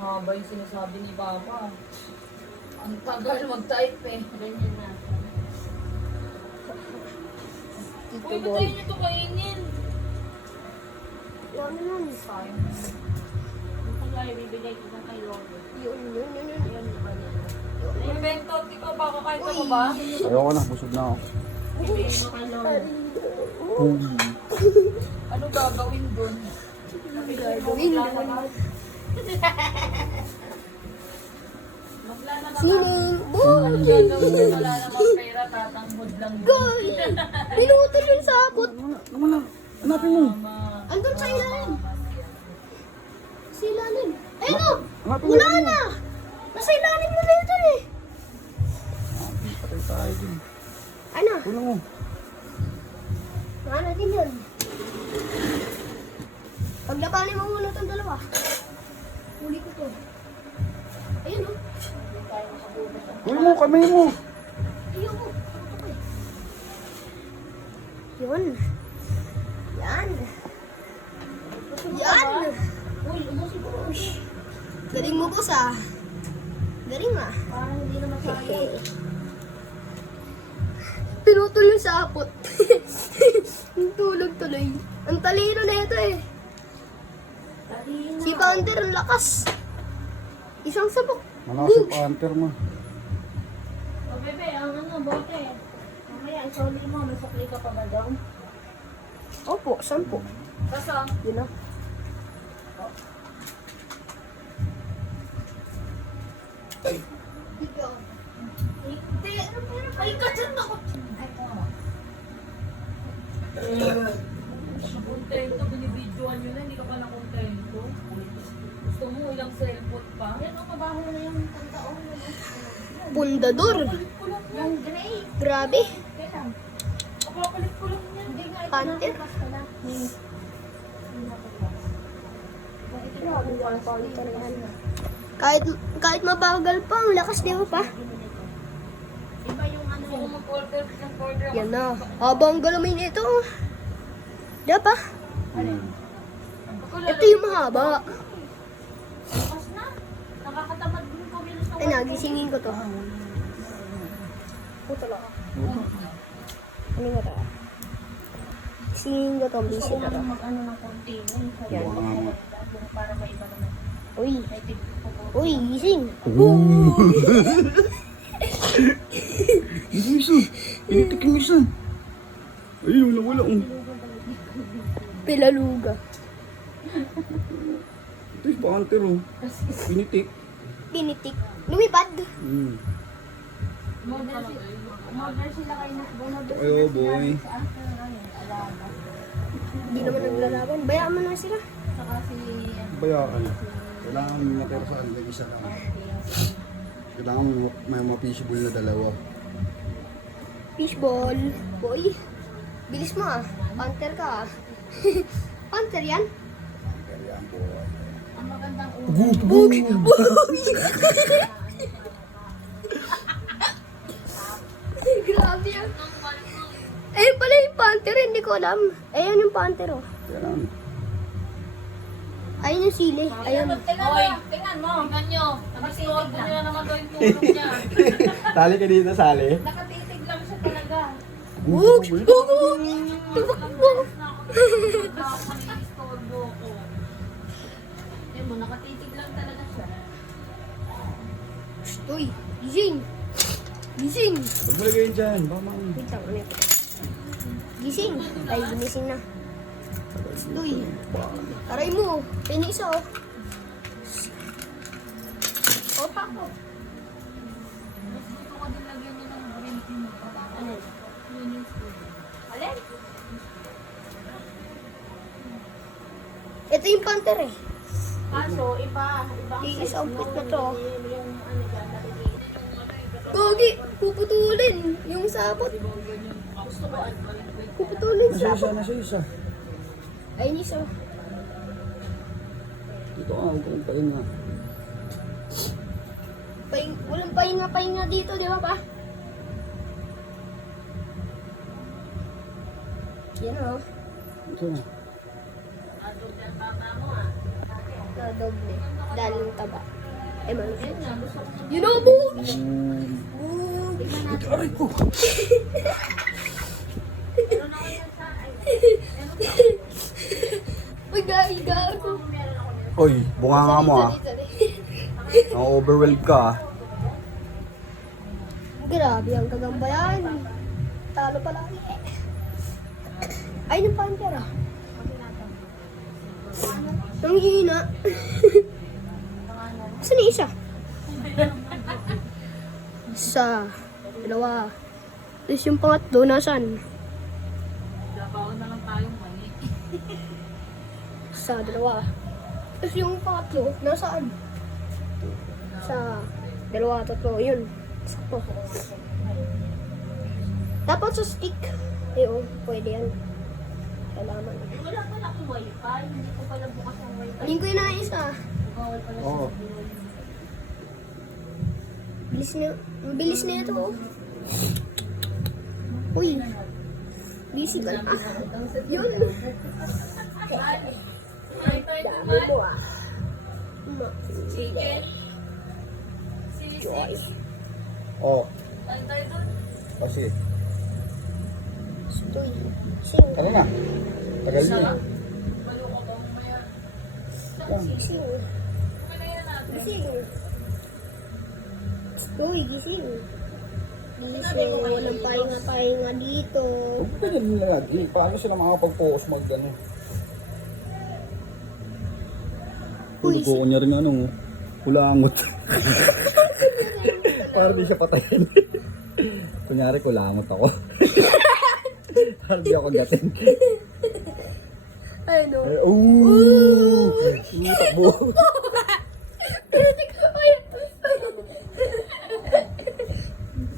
mahaba yung sinasabi ni Papa. Ang tagal mag-type eh. Ganyan na. Uy, ba't tayo nyo ito kainin? Yan naman. Sayang. Yung kunyari, bibigay ko na kay Lolo. Yun. Ayun, iba niya. Yung bentot, ikaw ba? Kakain ka ba? Ayoko na, busog na ako. Bibigay mo kay Lolo. Ano gagawin dun? Gawin. Maglalaba ka. Sining. Ano gagawin dun? Wala namang pera, tatanghod lang dun. Goy! Pinutol yung sapot. Wala. Hanapin mo. Mama. Andun sa ilalim. Sa ilalim. Eh no! Hanapin mo. Wala na! Nasa ilalim na ito eh. Patay tayo din. Ano? Kulang mo. Ano natin yun? Paglabanin mo muna itong dalawa. Huli ko to. Ayun o. Kulang mo, kamay mo. Ayun o. Yun. Yan. Yan. Uy, umusin ko. Galing mo boss ah. Galing ah. Parang hindi na masaya. Pinutol yung sapot. Ang tulog tuloy. Ang talino na ito eh. Si Panther ang lakas. Isang sabok. Malakas yung hunter mo. O bebe, ang bote. Mamaya, isoli mo. May sakli ka pa ba daw? Opo, 10. Kasang. Yun na. Hindi. Ay, katsan ako. Kontento, binibidyoan nyo na, hindi ka pa na kontento. Gusto mo ilang cellphone pa? Yan ang kabaho na yung tagtaong na Pundador. yung gray. Grabe. Kailan? Kapapalit ko lang yan. Hindi nga ito Panther? nakapas ka na. Grabe yung Panther yan. Kahit mabagal pa, ang lakas di ba pa? Iba yung ano Gusto ko yung mag-order ng order. Yan na. Habang galamin ito. Di ba? Ito yung mahaba. bukas na. Nakakatamad din ko bilis na Ay, nagisingin ko to. Puto lang. Ano nga to? Gisingin ko to, busy Gusto ko ko to. nga mag-ano ng konti. Yan. Para maiba naman. Uy, May tip ko po. uy, gising. Hindi isa. Pinitik yung isa. Ayun, wala. Pilaluga. Ito yung hunter oh. Pinitik. Pinitik. Lumipad. Umorder sila kayo na. Ayo boy. Hindi naman naglalaban. Bayaan mo na sila. Saka si Bayaan. Kailangan matira sa kanila isa lang. Kailangan may mga fishbowl na dalawa. Fishball. Boy. Bilis mo ah. Panther ka ah. Panther yan? Kailangan boy. ang magandang Bug! Grabe yan. Ayun pala yung panther, hindi ko alam. Ayun yung panther oh. Kailangan. Ayun yung sili. Ayun. Tingnan mo. Tingnan nyo. Nag-store ko nila naman daw yung tulong niya. Tali ka dito, sali. Nakatitig lang siya talaga. Bug! Bug! Tumakbo. Istorbo ko. Tingnan mo, nakatitig lang talaga siya. Uy, gising. Gising. Huwag mo lagay dyan. Baka mang... Wait lang, ulit. Gising. Ay, ginising na. Uy. Aray mo. Ayun yung isa oh. Opa ko. Mas gusto ko din lagyan nyo ng green tea mo. Ano? Yun yung store. Alin? Ito yung panther eh. Kaso, iba. Iba ang Iis size outfit mo. na to. Yung ano dyan, nakikita. Gogi, puputulin. Yung sapot. Gusto ko ano. Puputulin Nasa sa isa, nasa isa. Ayun yung isa. Dito ka, huwag kang pahinga. Walang pahinga dito, di ba pa? Yan o. Ito na. Na doble. Daling taba. Eh, man. Yan nga, gusto ko. You know, boo! Tignan natin. Aray ko. Meron ako yan sa... Ay, meron ka. Uy, gaar ko. Meron ako yan. Oy, bunga nga mo ah. Na-overwhelmed ka ah. Grabe ang kagamba yan. Talo pala. Ay, ng panther ah. Ang hina. Saan yung isa? Isa. Dalawa. Tapos yung pangatlo, nasaan? Dabaw na lang tayong mani. Isa, dalawa. Tapos yung pangatlo, nasaan? Isa, dalawa, tatlo. Yun. Sakto. Dapat sa stick. Ayun, pwede yan. Kailangan. Wala pala akong wifi. Hindi ko pala bukas ang wifi. Alin ko yun na isa. Bawal pala Oo. sa Pinoy. Bilis na ito. Oh. Uy. Busy ka na. Yun. Dami mo ah. Chicken. Joy. Oh, Tayo tayo doon. kasi. Stoy. Sing. Tara na. Tagal Isa niya. lang. Balo ka ba mamaya? Gising. Ano yan natin? Gising. Stoy, gising. Gising. Walang pahinga-pahinga dito. Huwag ka ganyan nila lagi. Paano sila makapag-focus mag-ano? Uy, Tulog ko niya rin ano, kulangot. Para di siya patayin. Kunyari kulangot ako. Para di ako gatin. Ano? Takbo.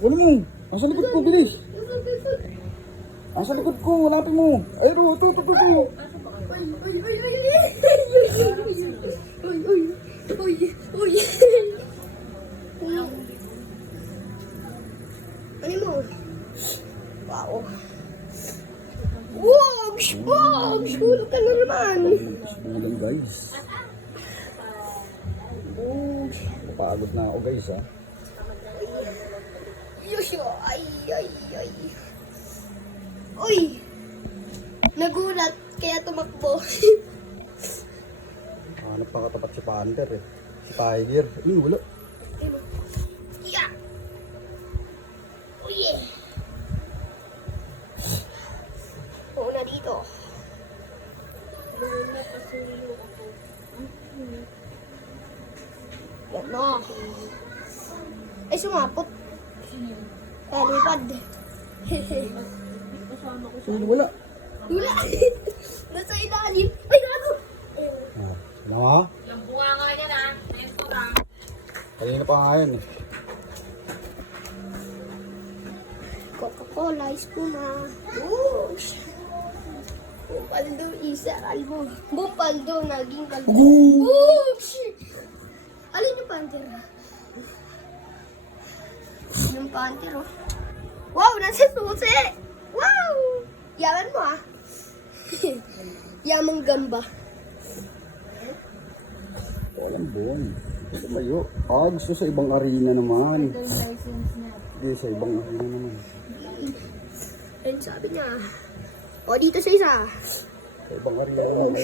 Ano mo? Asa likod ko, bilis. Asa likod ko, hanapin mo. Ay, ro, to. Ano mo? Wow. Wow! Wow! Hulog ka na naman. Bulan guys. Napagod na ako guys ha. Yosho! Ay! Uy! Nagulat, kaya tumakbo. Hanap pa katapat si Panther eh. Si Tiger. Wala. Yeah! Oh yeah! Oo na dito. Yan na. Ay, sumapot. Kaya lipad. Wala. Wala. Nasa ilalim. Ay, gago! Ano ha? Yung bunga nga yan ah. Next ko lang. Kanina pa nga yan eh. Coca-Cola, espuma. Whoosh! Bupaldo, isa, albo. Bupaldo, naging kalbo. Whoosh! Alin yung panther? Yung panther, oh. Wow, nasa susi! Wow! Yaman mo, ah. Yamang gamba. Walang buwan. Ito mayo. Gusto sa ibang arena naman. Hindi, sa ibang arena naman. Ayun, sabi niya. O, dito sa isa. Sa ibang arena naman.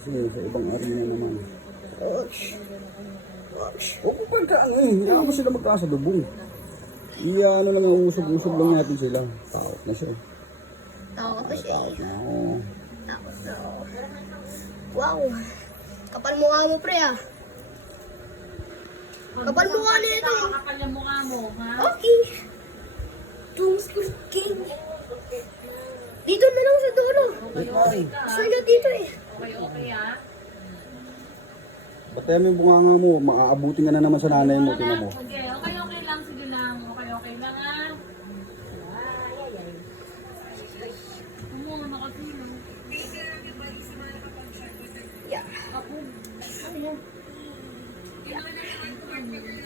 Sige, sa ibang arena naman. Whoosh! Whoosh! Huwag mo pagkaan eh. Hindi ako sila magkasalubong. Ano lang ang usog-usog lang natin sila. Takot na siya. Takot na siya. Takot na ako. Takot na. Wow! Kapal mukha mo, pre, ah. Kapal mukha na ito. Kapal yung mukha mo, ha? Okay. Doom Squid King. Dito na lang sa dulo. Okay ka. Sure na dito eh. Okay ah. Ba't tayo may bunganga mo? Maaabutin ka na naman sa nanay mo. Tinan mo. Okay lang. Sige lang. Okay lang ah. Kumuha na kasi no. Yeah. Ako. Ano yan?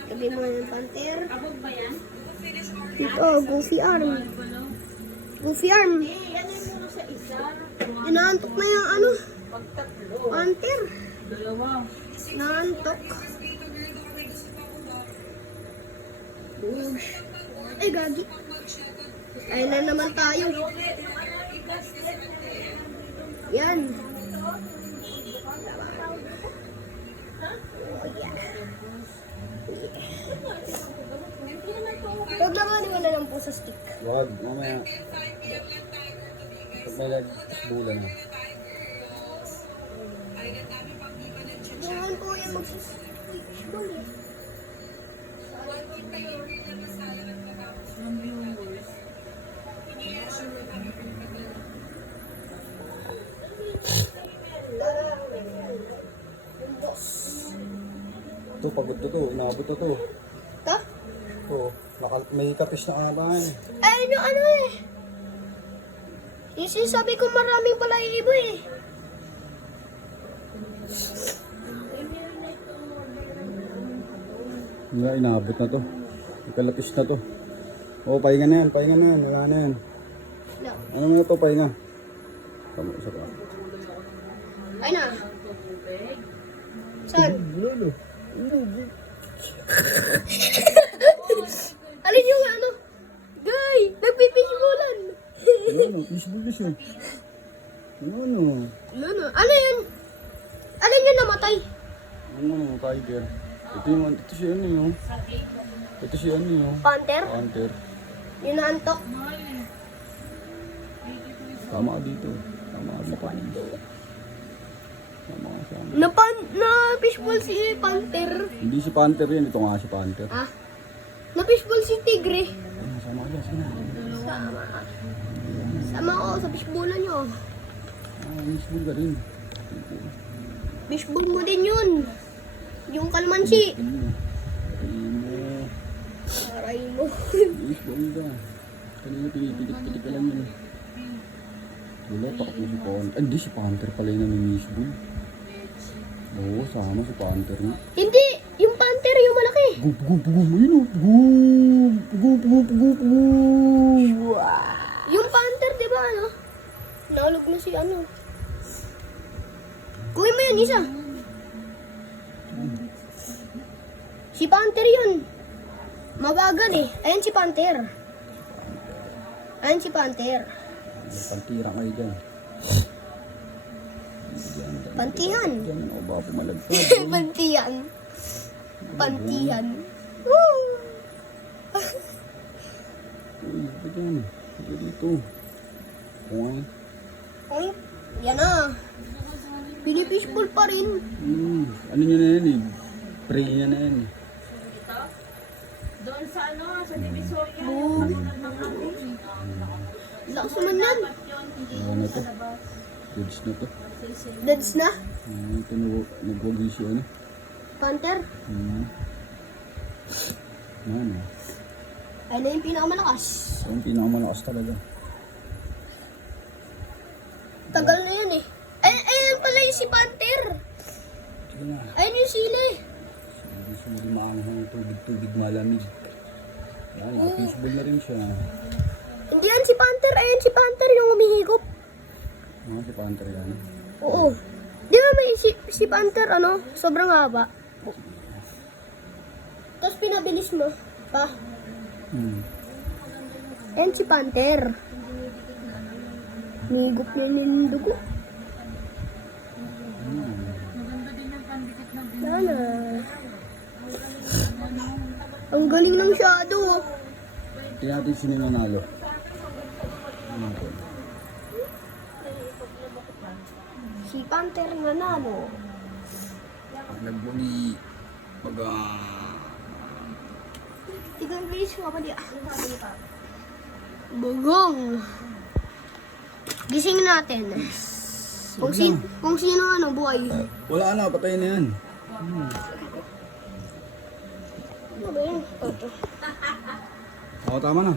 Lagay mo na ng panther. Abog ba yan? Dito, goofy arm. Ano ba no? Goofy arm. Ano yung sa isa? Inaantok na yung ano. Pagtatlo. Panther. Dalawa. Naantok. Ush. Ay, gagi. Ayun na naman tayo. Yan. Huwag naman wala lang po sa stick. Wag, mamaya. Pag may bulan na. Yan po yung mag-fishball eh. Ito, pagod to. Inabot to to. Ta? Ito, may kapis na ata eh. Ayun yung ano eh. Yung sinasabi ko maraming balahibo eh. Nga, inabot na to. Ikalapis na to. Oo, pahinga na yan. Wala na yan. No. Ano na to, pahinga? Tama, isa pa. Ay na. Saan? Lolo. Alin yung ano? Guy, nagpipishbulan. Lolo, fishbowl na siya. Lolo. Ano yun? Alin yung namatay? Ano, tiger. Ito siya ano yun. Ito siya ano yun. Panther? Hunter. Yung naantok? Tama ka dito. Tama ka dito. Tama ka siya. Na fishbowl si Panther. Hindi si Panther yan. Ito nga si Panther. Ah? Na fishbowl si Tigre. Ayun, sama ka dyan. Sige na. Sama ko sa fishbowlan nyo. Fishbowl ka rin. Fishbowl mo din yun. Yung kalmansi. Aray mo. Fishbowl ka. Kanina pinipilit ka lang yun. Wala, takot mo si Panther. Ay, hindi si Panther pala yung namimishbowl. Oo, sama si Panther niya. Hindi! Yung Panther, yung malaki. Gup. Ayun o. Gup. Yung Panther, di ba ano? Nalog na si ano. Kuhin mo yun, isa. Si Panther yun. Mabagal eh. Ayan si Panther. Ayan si Panther. Pantira kayo dyan. Pantihan. Diyan ako ba pumalagpag? Pantihan. Pantihan. Woo! Uy, ito dyan. Ito dito. Okay. Ay, yan na. Pinipishball pa rin. Ano nyo na yan eh? Pray niya na yan eh. Doon sa ano, sa Divisoria. Boom. Lakas naman yan. Ano na to? Goods na to. Dads na. Ito nagwagi siya ano. Panther. Ano? Ay na yung pinakamalakas. So, yung pinakamalakas talaga. Tagal na yan eh. Ayun pala yung si Panther. Sige na. Ayun yung sili. Hindi maanghang tubig malamig. Yan, fishbowl na rin siya. Hindi yan si Panther. Ayun si Panther yung humihigop. Si Panther yan. Oo. Di ba may si Panther ano? Sobrang haba. Tapos pinabilis mo. Pa. Ayun si Panther. Humihigop niya yung dugo. Sana. Ang galing ng shadow. Tingnan natin sino nanalo. Si Panther nanalo. Nagbuli. Tigang bilis ko pa di. Bugong. Gising natin. Kung sino ano buhay. Wala na, patay na yan. Ano ba yan? Ito. Oo, tama na.